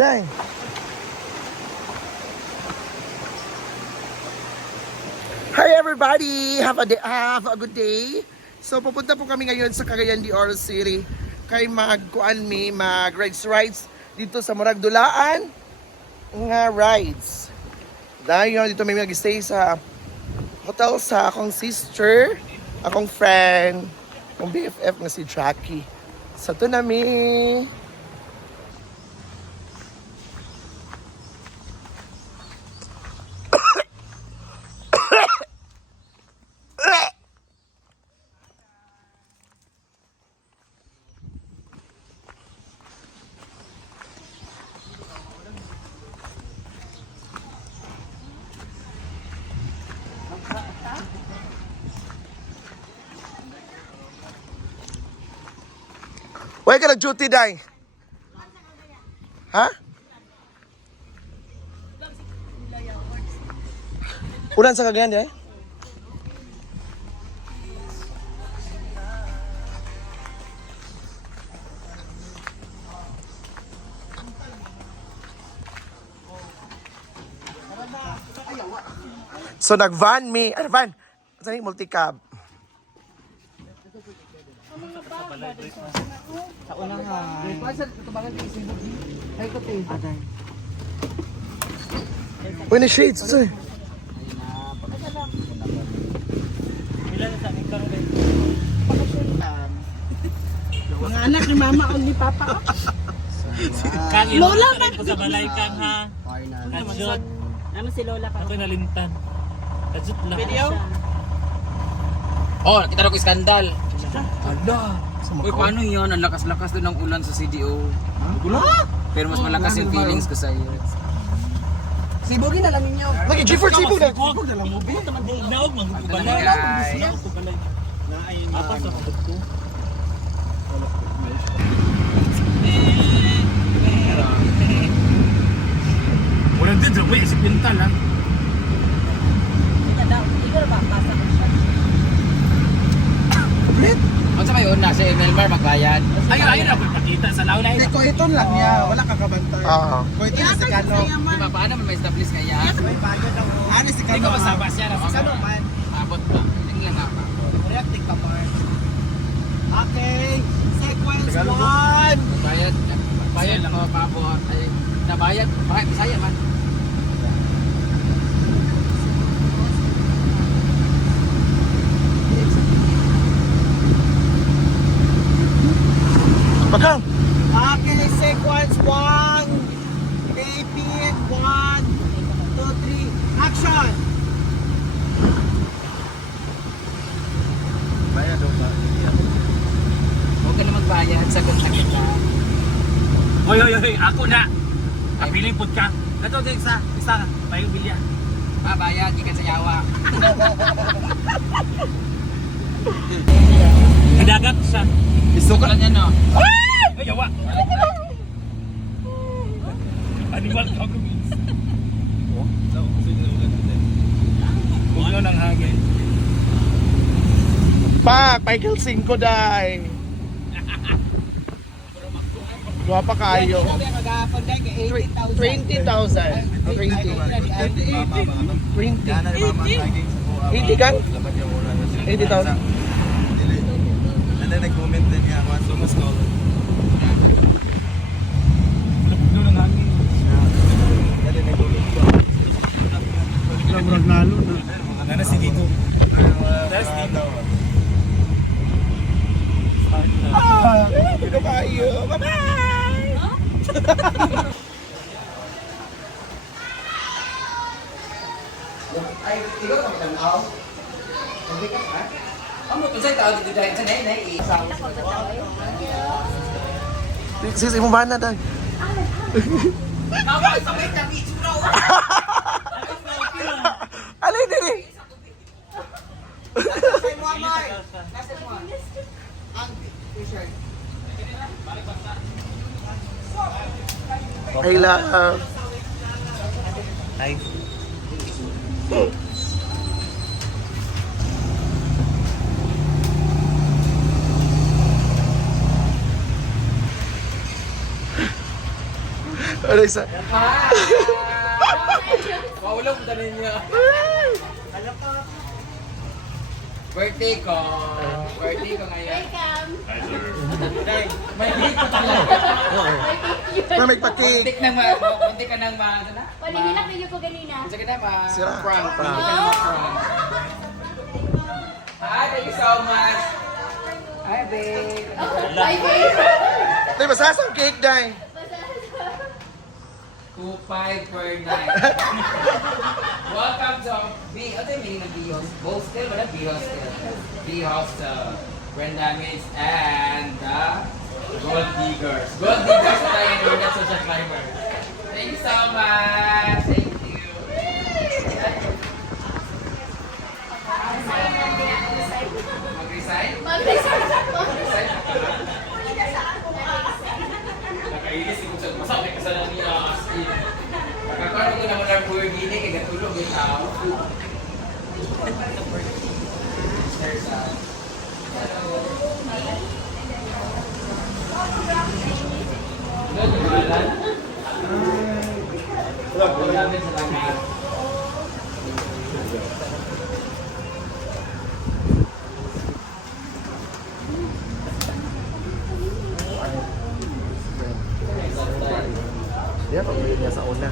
Day. Hi everybody! Have a good day. So pupunta po kami ngayon sa Cagayan de Oro City kay mag-rides dito sa Murag Dulaan nga rides. Dahil dito may mag-stay sa hotel sa akong sister, akong friend, akong BFF nga si Jackie. Sa to nami. Why ka nag-duty, Day? Ha? Ulan sa Cagayan, Day? So nag-van me. Ano van? Saan yung multicab? Sa unang Uy, na shades. Ito eh. Mga anak ni mama o ni papa. Lola na ko sa balay kang ha. Kadjot. Naman si Lola ka. Ako nalintan. Kadjot lang. Video? Oh, nakita na ko iskandal. Ala. Uy, paano yun? Ang lakas-lakas doon ng ulan sa CDO. Pero mas malakas yung feelings ko sa iyo. Sibugin na lang ninyo. Lagi, G4 Cebu na. Naog man ko balay. Guys. Ko balay. Naay apa sa kadto ko. Wala din sa way sa pintal ha. Ikaw ba pasa ko siya? Ano sa mayon na si Melmar magbayad? Ayun ako nakita sa laon. Hindi ko ito lang niya, wala kakabantay. Oo. Ko ito na si Kano. Di ba paano man ma-establish kaya? May bayad ako. Ano si Hindi Kano? ko masaba siya na. Si Kano man. Abot ba? Hindi lang ako. Reacting ka man. Okay. Sequence 1. Bayad. Bayad lang ako pabo. Ay, nabayad. Bakit Bisaya man? Bakang. Okay, sequence 1. Taping 1, 2, 3. Action! Huwag ka na magbayad. Sagot-sagot lang. Hoy, ako na. Kapiling pud ka. Kato din isa payo bilya. Bayad. Ikan sa yawa. Kadagat siya. Isukat niya no? Ay, yawa. Animal congregants. Puno ng hangin. Pak, Michael 5 Day. Guwapa kayo. Sabi ang mag-aapon dahil kay 20,000. 80,000. 80 kan? 80,000. And then nag-comment din niya ako, so mas call. Puno ng hangin. And then nag-comment ko. Murag nalo na. Nana si Digo. That's Digo. Ito kayo. Bye-bye! Ay, ikaw ka magtanaw? Hindi ka ha? Ano to sa tao dito dahil sa nay Sis, imong bana Dan. Kawa sa may tabi tsura. Alin diri. Say mo amay. Nasa mo. Ang t-shirt. I love. Ay. Ano isa? Maulog mo tanin niya. Birthday ko. Birthday ko ngayon. May cake pa talaga. Na may pa-cake. Muntik ka nang ma... Ano na? Wala nilak ninyo ko ganina. Sige na, ma... Sira. Prank. Muntik ka nang ma-prank. Hi, thank you so much. Hi, babe. Bye, babe. Tay, masasang cake, Day. 2.5 per night. Welcome to B. Ano yung meaning ng B hostel? Wala B hostel. B hostel. Brenda Mins and the Gold Diggers. Gold Diggers tayo yung mga social climber. Thank you so much. Thank you. Mag-resign? Mag-resign ako. Mag-resign? Nakainis kung saan masabi ka sa niya. Pagkakaroon ko naman ng poor gini, kaya gatulog yung tao. There's a... Doon yung malan. Doon namin sa langit. Yan, pag-uwi niya sa una.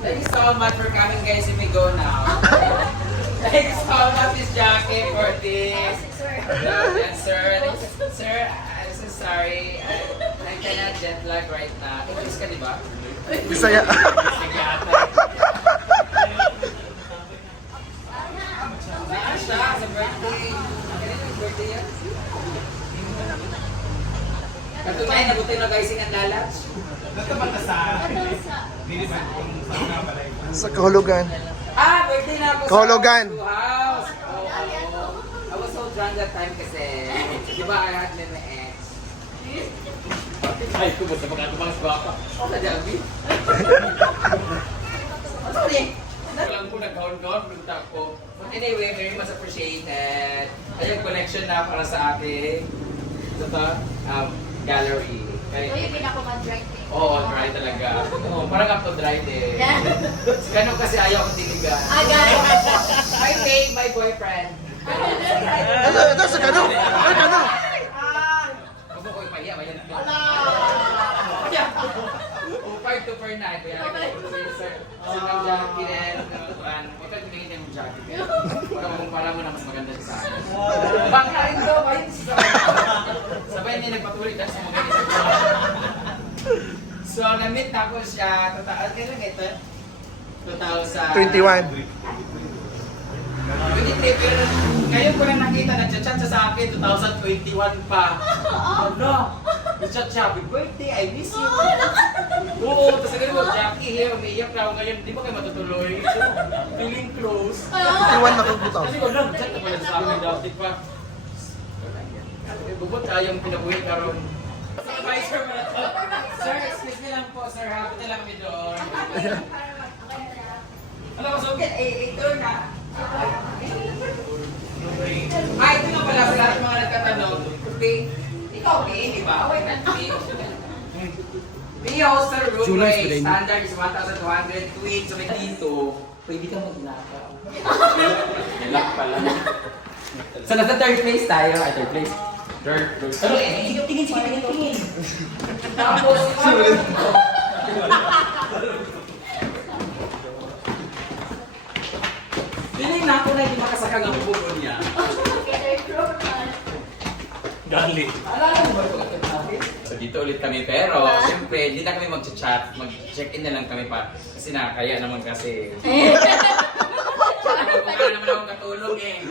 Thank you so much for coming, guys. If we go now. Thank you so much, Miss Jackie, for this. Yes, sir. Sir, I'm so sorry. I cannot jet lag right now. English ka, di ba? Bisaya. Sige, ata. Saan siya? Sa birthday. Kailan yung birthday yan? Katunay, nabutin na guys ang lalat. Sa kahulugan. Ah, birthday na ako Kahulugan. sa house. I was so drunk that time kasi. Di ba I had my ex? Ay, kumusta pa ka tumang sa baka? Oh, nadyabi. Sorry. Alam ko nag-gaon-gaon, punta ko. But anyway, very much appreciated. Ayun, connection na para sa ating gallery. Ito yung pinaka-mag-drive eh. Oo, dry talaga. Oo, parang up to dry din. Ganun kasi ayaw kong diligan. Agad. My babe, my boyfriend. Ano sa kano? Ay, kano? Ako ko ipahiya, mayan na. Oh, 5 to per night. Kaya sir, sinang Jackie rin. Huwag kang tingin yung Jackie. Para kumpara mo na mas maganda siya sa akin. Baka rin to, ayun siya. Sabay niya nagpatuloy dahil sa mga isa. So, na-meet na ko siya. Kailan ito? 21. 23, pero ngayon ko lang nakita, nag-chat siya sa akin, 2021 pa. Ano? Nag-chat siya, happy birthday, I miss you. Oo, tapos sabi mo, Jackie, here, umiiyak na ako ngayon, di ba kayo matutuloy? So, feeling close. Iwan na kong butaw. Kasi ko lang, chat na pala sa akin, dati pa. Bubot kayong pinabuhin karon. Supervisor mo na to. Sir, excuse me lang po, sir, hapon na lang kami doon. Alam mo, so, ito na. Ah, ito nga pala sa lahat ng mga nagtatanong. Okay, ikaw okay, di ba? Okay ka, Be hostel room rate, standard is 1,200 tweets. So, may dito, pwede ka magnakaw. Nilak pala. So, nasa third place tayo. Ay, third place. Third. Pero, tingin. Tapos, Piling na ako na hindi makasakang ang buko niya. Gali. Alala mo ba ito natin? So dito ulit kami pero siyempre hindi na kami mag-chat, mag-check-in na lang kami pa kasi nakakaya naman kasi. Kung naman akong katulog eh.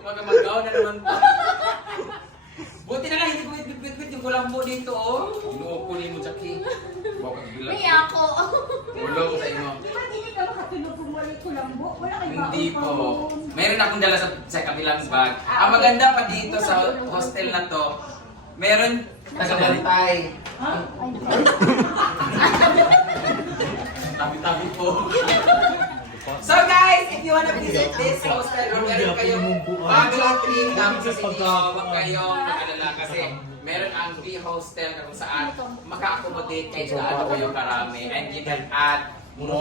Mag-gaw na naman pa. Buti na lang hindi ko wait yung kulambo dito oh. Inuupunin mo, Jackie. Bakit bilang? May ako. Ulong sa inyo. Di ba hindi ka makatulog kung wala kulambo? Wala kayo Hindi po. Meron akong dala sa kabilang bag. Ang maganda pa dito sa hostel na to, meron tagabantay. Tabi-tabi po. So guys, if you wanna visit this hostel or meron kayong bagong team namin sa inyo, huwag kayong mag-alala kasi meron ang B-Hostel na kung saan maka-accommodate kayo gaano kayo karami and you can add more